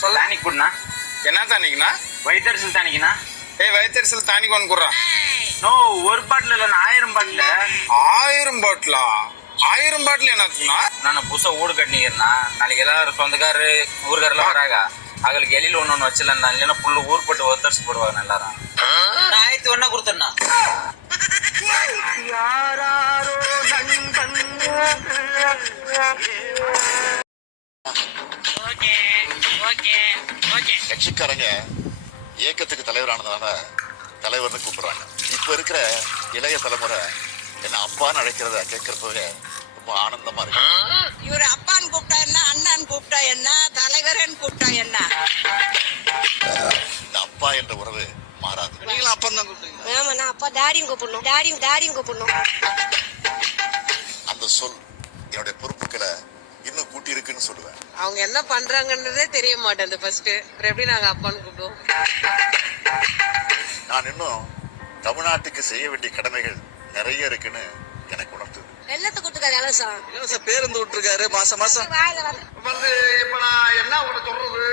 சொல்ல டானிக் குடுண்ணா. என்ன தானிக்குண்ணா? வயித்தறிச்சல் டானிக்ண்ணா. வயிற்றுச்சல் தானிக்கு ஒன்று குடுறான். நோ, ஒரு பாட்டில் இல்லைண்ணா, 1000 பாட்டில். 1000 பாட்டிலா? 1000 பாட்டில் என்னத்துக்குண்ணா? நான் புதுசா ஊடு கட்டிக்கிறேண்ணா. நாளைக்கு எல்லாரும் சொந்தக்காரரு ஊருக்காரெல்லாம் வராங்க. அவங்களுக்கு எலியில் ஒன்று வச்சிடலண்ணா. இல்லைன்னா புல்லு ஊர் போட்டு ஒத்தரிச்சு போடுவாங்க எல்லாரும். 1001 கொடுத்தேண்ணா. கட்சிக்காரங்க இயக்கத்துக்கு தலைவரானதுனால தலைவர்னு கூப்பிடுறாங்க. இப்ப இருக்கிற இளைய தலைமுறை என்ன அப்பான்னு அழைக்கிறத கேட்கறப்பவே ரொம்ப ஆனந்தமா இருக்கு. இவர் அப்பான்னு கூப்பிட்டா என்ன, அண்ணான்னு கூப்பிட்டா என்ன, தலைவரன்னு கூப்பிட்டா என்ன, இந்த அப்பா என்ற உறவு மாறாது. நீங்களும் அப்பா தான் கூப்பிடுங்க. ஆமா, நான் அப்பா டாடியும் கூப்பிடணும், டாடியும் கூப்பிடணும். அந்த சொல் என்னுடைய பொறுப்புகளை இன்னும் கூட்டி இருக்குன்னு சொல்லுவேன். அவங்க என்ன பண்றாங்கன்றதே தெரிய மாட்டேன் ஃபர்ஸ்ட். அப்புறம் எப்படி நாங்க அப்பான்னு கூப்பிடுவோம்? நான் இன்னும் தமிழ்நாட்டுக்கு செய்ய வேண்டிய கடமைகள் நிறைய இருக்குன்னு எனக்கு உணர்த்துது. வெள்ளத்தை கொடுத்துக்காரு இலவசம். இலவச பேருந்து விட்டுருக்காரு மாசம் மாசம். வாயில வந்து இப்ப நான் என்ன உங்களை சொல்றது?